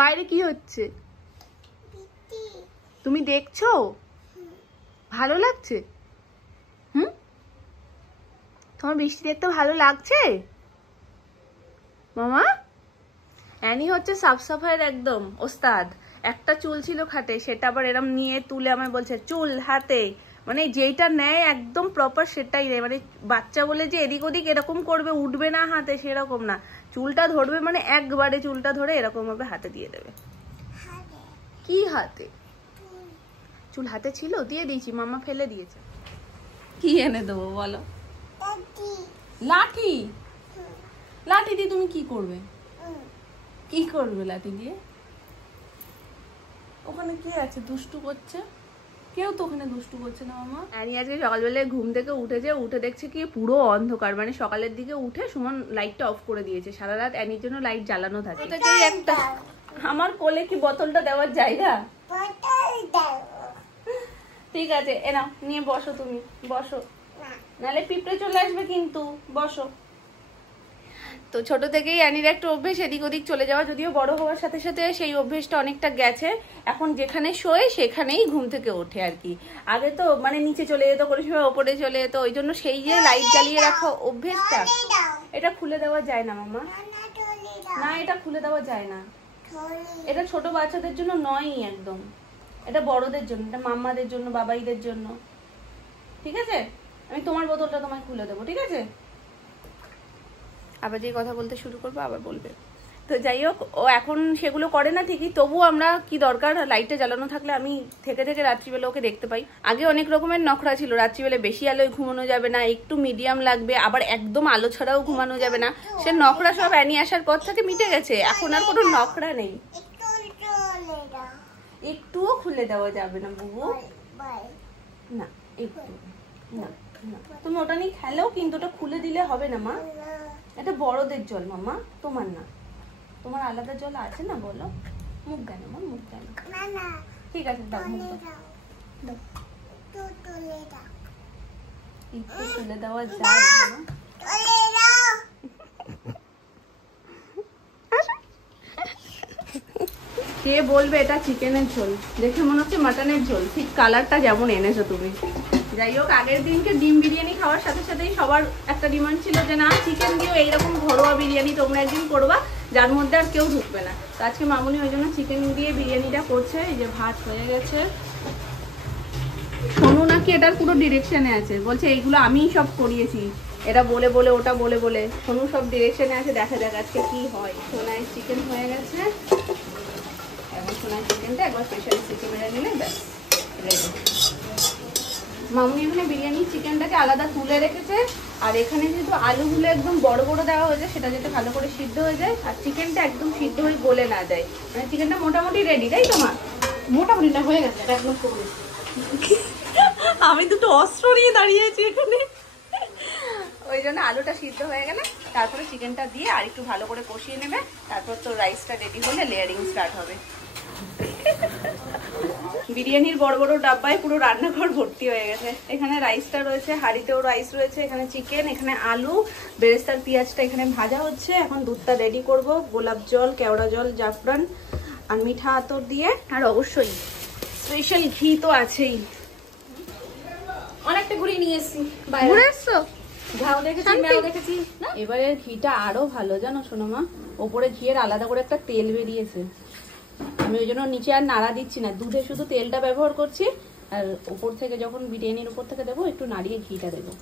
বাইরে কি হচ্ছে তুমি দেখছো? ভালো লাগছে? তোমার বৃষ্টি দেখতে ভালো লাগছে মামা? অ্যানি হচ্ছে সাফ সাফাইয়ের একদম ওস্তাদ। একটা চুল ছিল খাটে, সেটা আবার এরম নিয়ে তুলে আমার বলছে চুল হাতে, মানে যেইটা নেয় একদম প্রপার সেটাই নেয়। মানে বাচ্চা বলে যে এদিক ওদিক এরকম করবে, উঠবে না হাতে, সেরকম না। চুলটা ধরবে মানে একবারে চুলটা ধরে এরকম ভাবে হাতে দিয়ে দেবে। কি হাতে? চুল হাতে ছিল, দিয়ে দিয়েছি, মামা ফেলে দিয়েছে। কি এনে দেবো বলো? লাঠি। লাঠি দিয়ে তুমি কি করবে? কি করবে লাঠি দিয়ে? ওখানে কে আছে দুষ্টু করছে? কেউ তো ওখানে দুষ্টু করছে না মামা। অ্যানি আজকে সকালবেলায় ঘুম থেকে উঠেছে, উঠে দেখছে কি পুরো অন্ধকার, মানে সকালের দিকে উঠে সুমন লাইটটা অফ করে দিয়েছে। সারা রাত অ্যানির জন্য লাইট জ্বালানো থাকে। একটা আমার কোলে কি বোতলটা দেওয়ার জায়গা? ঠিক আছে, এ নাও নিয়ে বসো, তুমি বসো, নাহলে পিঁপড়ে চলে আসবে কিন্তু। বসো। তো ছোট থেকেই অ্যানির একটা অভ্যেস এদিক ওদিক চলে যাওয়া, যদিও বড় হওয়ার সাথে সাথে সেই অভ্যেসটা অনেকটা গেছে। এখন যেখানে শোয় সেখানেই ঘুম থেকে ওঠে আর কি। আগে তো মানে নিচে চলে যেত, কোনো সময় ওপরে চলে যেত, ওই জন্য সেই যে লাইট জ্বালিয়ে রাখা অভ্যেসটা, এটা খুলে দেওয়া যায় না মামা। না, এটা খুলে দেওয়া যায় না, এটা ছোট বাচ্চাদের জন্য নয়ই একদম, এটা বড়দের জন্য, এটা মাম্মাদের জন্য, বাবাইদের জন্য। ঠিক আছে, আমি তোমার বোতলটা তোমায় খুলে দেবো, ঠিক আছে? আবার যে কথা বলতে শুরু করবো আবার বলবে। তো যাই হোক, ও এখন সেগুলো করে না ঠিকই, তবুও আমরা কি দরকার, লাইটটা জ্বালানো থাকলে আমি থেকে থেকে রাত্রিবেলা ওকে দেখতে পাই। আগে অনেক রকমের নখরা ছিল, রাত্রিবেলা বেশি আলোয় ঘুমানো যাবে না, একটু মিডিয়াম লাগবে, আবার একদম আলো ছাড়াও ঘুমানো যাবে না। সে নখরা সব অ্যানি আসার পর থেকে মিটে গেছে, এখন আর কোনো নখরা নেই। একটুও খুলে দেওয়া যাবে না বুবু, না একটু না। তুমি ওটা নিয়ে খেলেও কিন্তু ওটা খুলে দিলে হবে না মা, এটা বড়দের জল মামা, তোমার না। তোমার আলাদা জল আছে না, বলো। মুখ কেন মা, মুখ কেন? ঠিক আছে দাও, মুখ দাও, একটু তুলে দেওয়া যায় না? কে বলবে এটা চিকেনের ঝোল? দেখে মনে হচ্ছে মাটনের ঝোল, ঠিক কালারটা যেমন এনেছো তুমি। যাই হোক, আগের দিনকে ডিম বিরিয়ানি খাওয়ার সাথে সাথেই সবার একটা ডিমান্ড ছিল যে না চিকেন দিয়েও এইরকম ঘরোয়া বিরিয়ানি তোমরা একদিন করবা, যার মধ্যে আর কেউ ঢুকবে না। তো আজকে মামুনি ওই জন্য চিকেন দিয়ে বিরিয়ানিটা করছে। এই যে ভাত হয়ে গেছে। সোনু নাকি এটার পুরো ডিরেকশনে আছে, বলছে এইগুলো আমিই সব করিয়েছি, এটা বলে বলে ওটা বলে বলে। সোনু সব ডিরেকশনে আছে, দেখা যাক আজকে কি হয়। সোনায় চিকেন হয়ে গেছে, এখন সোনায় চিকেনটা একবার স্পেশালি সিটি মেরে নিলে ব্যাস রেডি। মামুনি এখানে বিরিয়ানির চিকেনটাকে আলাদা তুলে রেখেছে, আর এখানে যেহেতু আলুগুলো একদম বড় বড় দেওয়া হয়েছে, সেটা যাতে ভালো করে সিদ্ধ হয়ে যায়, আর চিকেনটা একদম সিদ্ধ হয়ে গলে না যায়। মানে চিকেনটা মোটামুটি রেডি, তাই তো মা? মোটামুটি না, হয়ে গেছে একদম। আমি দুটো অস্ত্র নিয়ে দাঁড়িয়েছি এখানে, ওই জন্য আলুটা সিদ্ধ হয়ে গেলে তারপরে চিকেনটা দিয়ে আর একটু ভালো করে কষিয়ে নেবে, তারপর তো রাইসটা রেডি হলে লেয়ারিং স্টার্ট হবে। বিরিয়ানির বড় বড় ডাব্বায় পুরো রান্নাঘর ভর্তি হয়ে গেছে। এখানে রাইসটা রয়েছে, হাঁড়িতেও রাইস রয়েছে, এখানে চিকেন, এখানে আলু, বেরেস্তার পেঁয়াজটা এখানে ভাজা হচ্ছে। এখন দুধটা রেডি করব, গোলাপ জল, কেওড়া জল, জাফরান আর মিঠা আতর দিয়ে, আর অবশ্যই স্পেশাল ঘি তো আছেই। অনেকটা ঘুরিয়ে নিয়ে এসছি, ঘুরে এসছো, ঘাও দেখেছি, ম্যাও দেখেছি। এবারে ঘিটা আরো ভালো জানো সোনামা, ওপরে ঘিয়ের আলাদা করে একটা তেল বেরিয়েছে। আমি ওই জন্য নিচে আর নাড়া দিচ্ছি না, দুধে শুধু তেলটা ব্যবহার করছি, আর উপর থেকে যখন বিরিয়ানির উপর থেকে দেবো একটু নাড়িয়ে ঘিটা দেবো।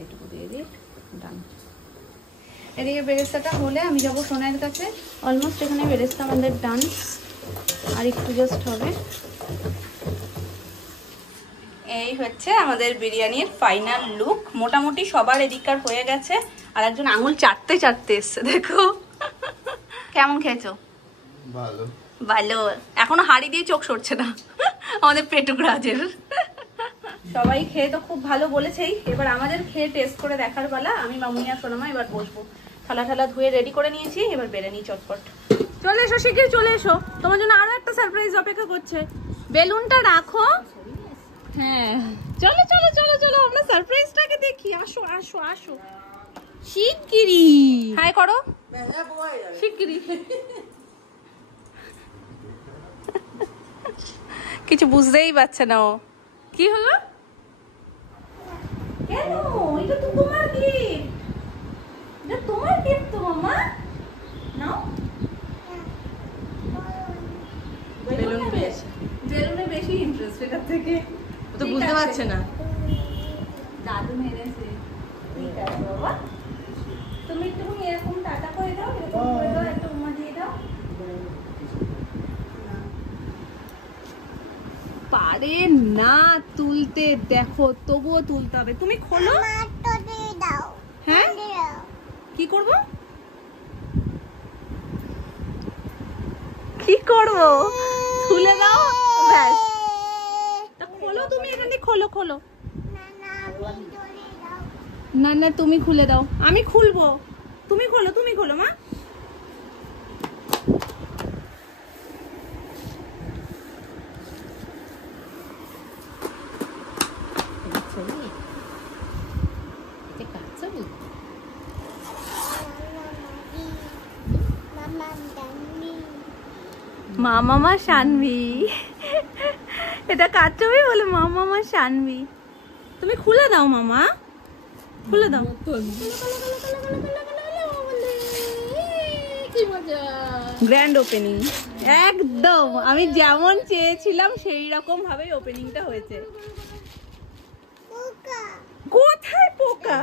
এইটুকু দিয়ে দিই, ডান। এদিকে বেরেস্তাটা হলে আমি যাবো সোনাইয়ের কাছে। অলমোস্ট এখানে বেরেস্তা আমাদের ডান, আর একটু জাস্ট হবে। এই হচ্ছে আমাদের বিরিয়ানির ফাইনাল লুক। মোটামুটি সবার এদিককার হয়ে গেছে, আর একজন আঙুল চাটতে চাটতে এসছে, দেখো। কেমন খেয়েছো? ভালো ভালো। এখনো হাঁড়ি দিয়ে চোখ সরছে না আমাদের পেটুকরাজের। সবাই খেয়ে তো খুব ভালো বলেছেই, এবার আমাদের খেয়ে টেস্ট করে দেখার পালা। আমি মামুনি আর সোনামা এবার বসবো। থালা ঠালা ধুয়ে রেডি করে নিয়েছি, এবার বেড়ে নিই চটপট। চলে এসো, শিগগির চলে এসো, তোমার জন্য আরো একটা সারপ্রাইজ অপেক্ষা করছে। বেলুনটা রাখো। হ্যাঁ চলো চলো চলো চলো, আমরা সারপ্রাইজটাকে দেখি। আসো আসো আসো, শিগগিরি হাই করো, শিগগিরি। কিছু বুঝতেই পারছে না ও। কি হলো? কেন? এটা তো তোমার গিফট, এটা তোমার গিফট তো মামা। নাও। বেলুন পেয়েছে, বেলুনে বেশি ইন্টারেস্ট এটার থেকে। ও তো বুঝতে পারছে না। দাদু মেরেছে। ঠিক আছে বাবা, তুমি একটু এরকম টাটা করে দাও, এরকম করে দাও, একটা উমা দিয়ে দাও। পারে না তুলতে, দেখো তবুও তুলতে হবে। তুমি খোলো। হ্যাঁ কি করব? কি করব? খুলে দাও ব্যাস। তা খোলো তুমি, এখান থেকে খোলো খোলো। না না তুমি খুলে দাও, আমি খুলবো। তুমি খোলো, তুমি খোলো মা। মামা শানভি, এটা কার ছবি বলে? মামা শানভি। তুমি খুলে দাও মামা, খুলে দাও। গ্র্যান্ড ওপেনিং একদম আমি যেমন চেয়েছিলাম সেই রকম ভাবে ওপেনিংটা হয়েছে। কোথায় পোকা?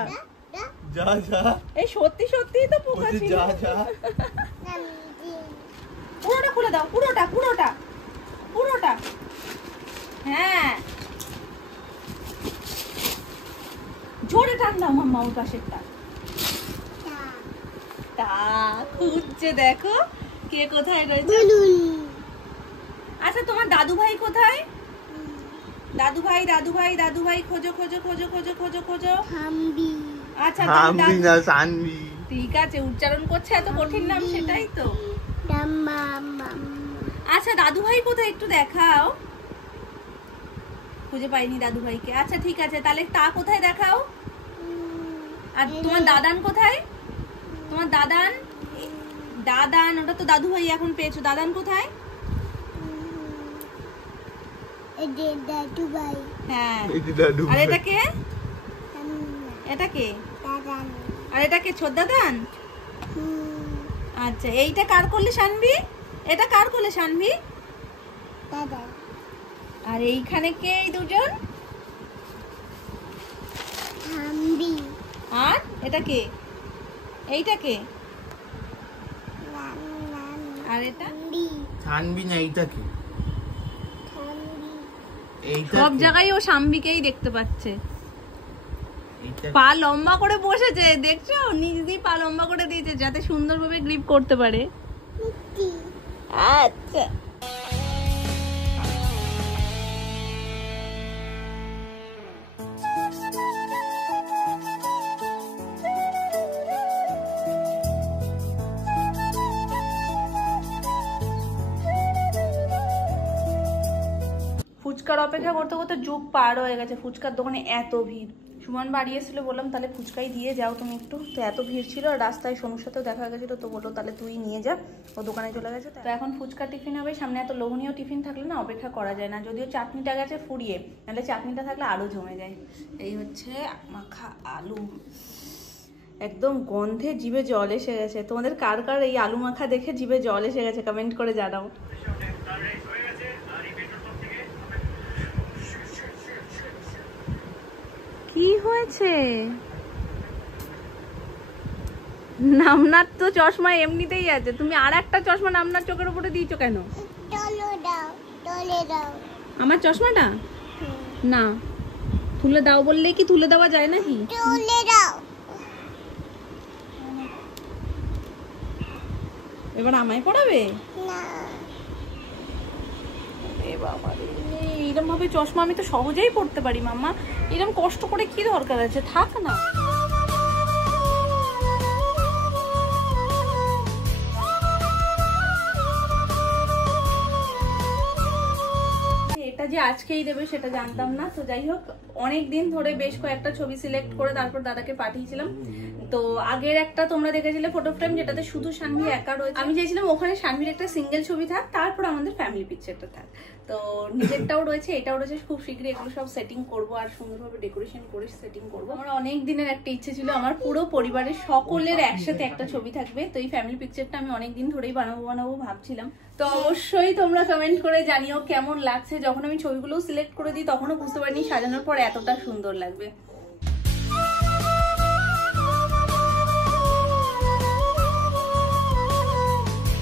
যা যা, এই সত্যি সত্যি তো পোকা ছিল। যা যা, পুরোটা খুলে দাও, পুরোটা পুরোটা পুরোটা। হ্যাঁ জোরে টান দাও মাম্মা ওর পাশেরটা। তা খুঁজছে, দেখো কে কোথায় রয়েছে। আচ্ছা তোমার দাদু ভাই কোথায়? দাদু ভাই দাদু ভাই দাদু ভাই, খোঁজো খোঁজো খোঁজো খোঁজো খোঁজো খোঁজো। আচ্ছা ঠিক আছে, উচ্চারণ করছে এত কঠিন নাম, সেটাই তো। আচ্ছা দাদু ভাই কোথায় একটু দেখাও। খুঁজে পাইনি দাদু ভাইকে। আচ্ছা ঠিক আছে, তাহলে তা কোথায় দেখাও। আর তোমার দাদান কোথায়? তোমার দাদান, দাদান ওটা তো দাদু ভাই এখন পেয়েছো। দাদান কোথায়? দাদু ভাই। হ্যাঁ আর এটা কে? এটা কে? দাদান। আর এটা কে? ছোট দাদান। আচ্ছা এইটা কার করলে শানভি? এটা কার করলে শানভি? দাদা। আর এইখানে কে এই দুজন? শানভি। আর এটা কে? এইটা কে? আর এটা শানভি না, এইটা কে? সব জায়গায় ও শানভিকেই দেখতে পাচ্ছে। পা লম্বা করে বসেছে, দেখছো? নিজেই পা লম্বা করে দিয়েছে যাতে সুন্দরভাবে গ্রিপ করতে পারে। আচ্ছা ফুচকার অপেক্ষা করতে করতে যুগ পার হয়ে গেছে। ফুচকার দোকানে এত ভিড়। সুমন বাড়ি এসেছিল, বললাম তাহলে ফুচকাই দিয়ে যাও তুমি একটু। তো এত ভিড় ছিল, রাস্তায় সোনুর সাথেও দেখা গেছিলো, তো বললো তাহলে তুই নিয়ে যা, ও দোকানে চলে গেছে। তো এখন ফুচকা টিফিন হবে। সামনে এত লোভনীয় টিফিন থাকলে না অপেক্ষা করা যায় না। যদিও চাটনিটা গেছে ফুরিয়ে, নাহলে চাটনিটা থাকলে আরও জমে যায়। এই হচ্ছে মাখা আলু, একদম গন্ধে জিভে জল এসে গেছে। তোমাদের কার কার এই আলু মাখা দেখে জিভে জল এসে গেছে কমেন্ট করে জানাও। কি হয়েছে? নামনার তো চশমা এমনিতেই আছে, তুমি আর একটা চশমা নামনার চোখের উপরে দিয়েছো কেন? আমার চশমাটা না তুলে দাও বললে কি তুলে দেওয়া যায় নাকি? এবার আমায় পড়াবে? এরকম ভাবে চশমা আমি তো সহজেই পড়তে পারি মাম্মা, এরকম কষ্ট করে কি দরকার আছে? থাক না। আজকেই দেবে সেটা জানতাম না। তো যাই হোক, অনেক দিন ধরে বেশ কয়েকটা ছবি সিলেক্ট করে তারপর দাদাকে পাঠিয়েছিলাম। তো আগের একটা তোমরা দেখেছিলে ফটো ফ্রেম, যেটাতে শুধু শানভি একা রয়েছে। আমি চাইছিলাম ওখানে শানভির একটা সিঙ্গেল ছবি থাক, তারপর আমাদের ফ্যামিলি পিকচারটা থাক। তো নিজেরটাও রয়েছে, এটাও রয়েছে। খুব শীঘ্রই এগুলো সব সেটিং করবো আর সুন্দরভাবে ডেকোরেশন করে সেটিং করবো। আমার অনেক দিনের একটা ইচ্ছে ছিল আমার পুরো পরিবারের সকলের একসাথে একটা ছবি থাকবে। তো এই ফ্যামিলি পিকচারটা আমি অনেক দিন ধরেই বানাবো ভাবছিলাম। তো অবশ্যই তোমরা কমেন্ট করে জানিও কেমন লাগছে। যখন আমি ছবিগুলো সিলেক্ট করে দিই তখনও বুঝতে পারিনি সাজানোর পর এতটা সুন্দর লাগবে।